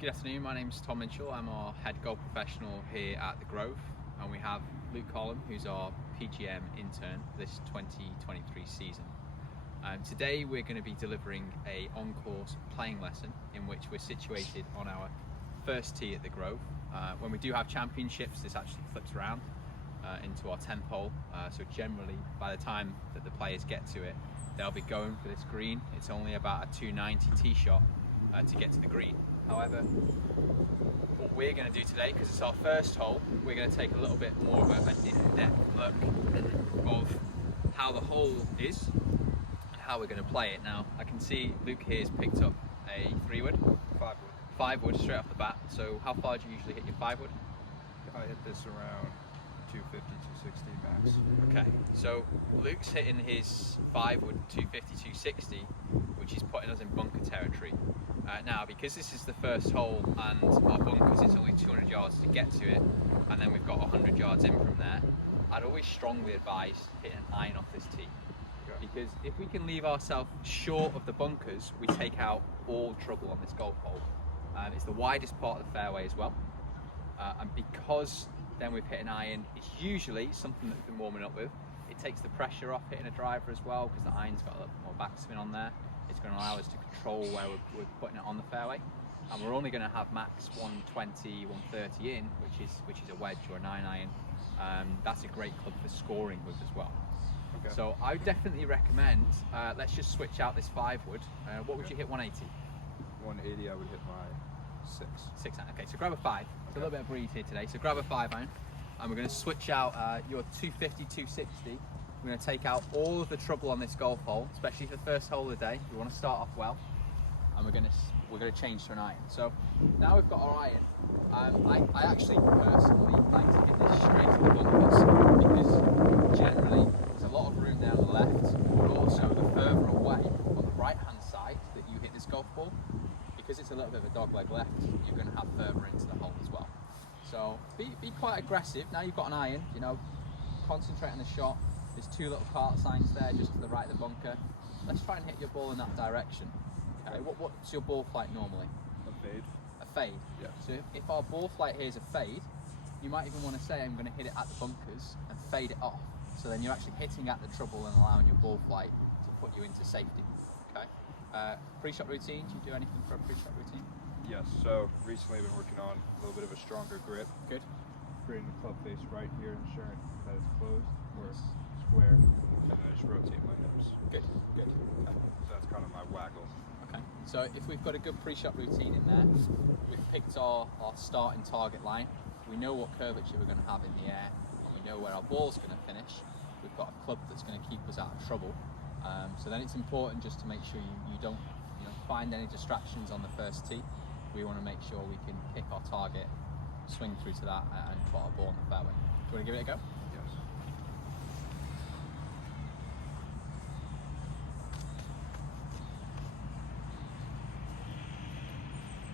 Good afternoon, my name is Tom Mitchell. I'm our head golf professional here at The Grove, and we have Luke Collum, who's our PGM intern for this 2023 season. Today we're going to be delivering a on-course playing lesson in which we're situated on our first tee at The Grove. When we do have championships, this actually flips around into our 10th hole, so generally by the time that the players get to it, they'll be going for this green. It's only about a 290 tee shot to get to the green. However, what we're going to do today, because it's our first hole, we're going to take a little bit more of an in-depth look of how the hole is and how we're going to play it. Now, I can see Luke here has picked up a 3-wood. 5-wood. 5-wood straight off the bat. So how far do you usually hit your 5-wood? I hit this around 250, 260 max. Okay, so Luke's hitting his 5-wood 250, 260, which is putting us in bunker territory. Now, because this is the first hole and our bunkers, it's only 200 yards to get to it, and then we've got 100 yards in from there, I'd always strongly advise hitting an iron off this tee. Okay. Because if we can leave ourselves short of the bunkers, we take out all trouble on this golf hole. It's the widest part of the fairway as well, and because then we've hit an iron, it's usually something that we've been warming up with. It takes the pressure off hitting a driver as well, because the iron's got a little more backspin on there. It's going to allow us to control where we're putting it on the fairway, and we're only going to have max 120, 130 in, which is a wedge or a 9-iron. That's a great club for scoring with as well. Okay. So I would definitely recommend, let's just switch out this 5-wood. What would you hit 180? 180, I would hit my 6. 6-iron. Okay, so grab a 5. It's a little bit of breeze here today, so grab a 5-iron, and we're going to switch out your 250, 260. We're going to take out all of the trouble on this golf hole, especially for the first hole of the day. We want to start off well, and we're going to change to an iron. So now we've got our iron. I actually personally like to hit this straight to the bunkers, because generally there's a lot of room there on the left, but also the further away on the right hand side that you hit this golf ball, because it's a little bit of a dog leg left, you're going to have further into the hole as well. So be quite aggressive. Now you've got an iron, concentrate on the shot. There's 2 little cart signs there just to the right of the bunker. Let's try and hit your ball in that direction. Okay, what's your ball flight normally? A fade. A fade? Yeah. So if our ball flight here is a fade, you might even want to say I'm going to hit it at the bunkers and fade it off. So then you're actually hitting at the trouble and allowing your ball flight to put you into safety. Okay. Pre-shot routine, do you do anything for a pre-shot routine? Yes, so recently I've been working on a little bit of a stronger grip. Good. Bringing the club face right here, ensuring that it's closed, or square, and then I just rotate my nose. Good, good. Okay. So that's kind of my waggle. Okay, so if we've got a good pre-shot routine in there, we've picked our starting target line, we know what curvature we're going to have in the air, and we know where our ball's going to finish, we've got a club that's going to keep us out of trouble. So then it's important just to make sure you don't find any distractions on the first tee. We want to make sure we can pick our target, swing through to that, and put our ball on the fairway. Do you want to give it a go? Yes.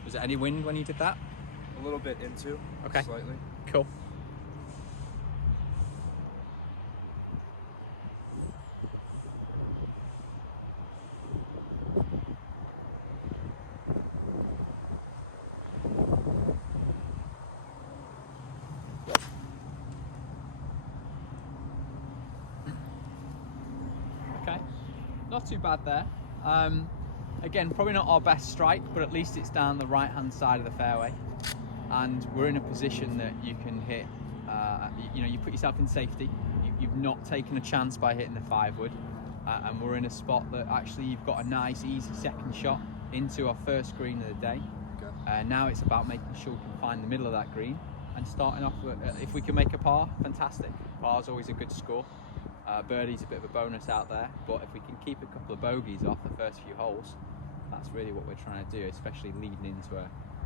Was there any wind when you did that? A little bit into. Okay. Slightly. Cool. Okay, not too bad there. Again, probably not our best strike, but at least it's down the right hand side of the fairway, and we're in a position that you can hit, you put yourself in safety. You've not taken a chance by hitting the 5-wood, and we're in a spot that actually you've got a nice easy second shot into our first green of the day. Okay. Now it's about making sure we can find the middle of that green and starting off with, if we can make a par, fantastic. Par's always a good score. Birdie's a bit of a bonus out there, but if we can keep a couple of bogeys off the first few holes, that's really what we're trying to do, especially leading into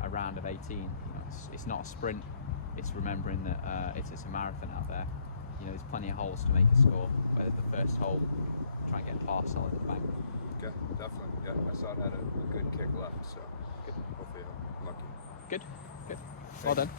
a round of 18. It's not a sprint, it's remembering that it's a marathon out there. There's plenty of holes to make a score, but at the first hole, try and get a par solid at the bank. Okay, definitely. Yeah, I saw it had a good kick left, so Good. hopefully I'm lucky. Good, good. Well done.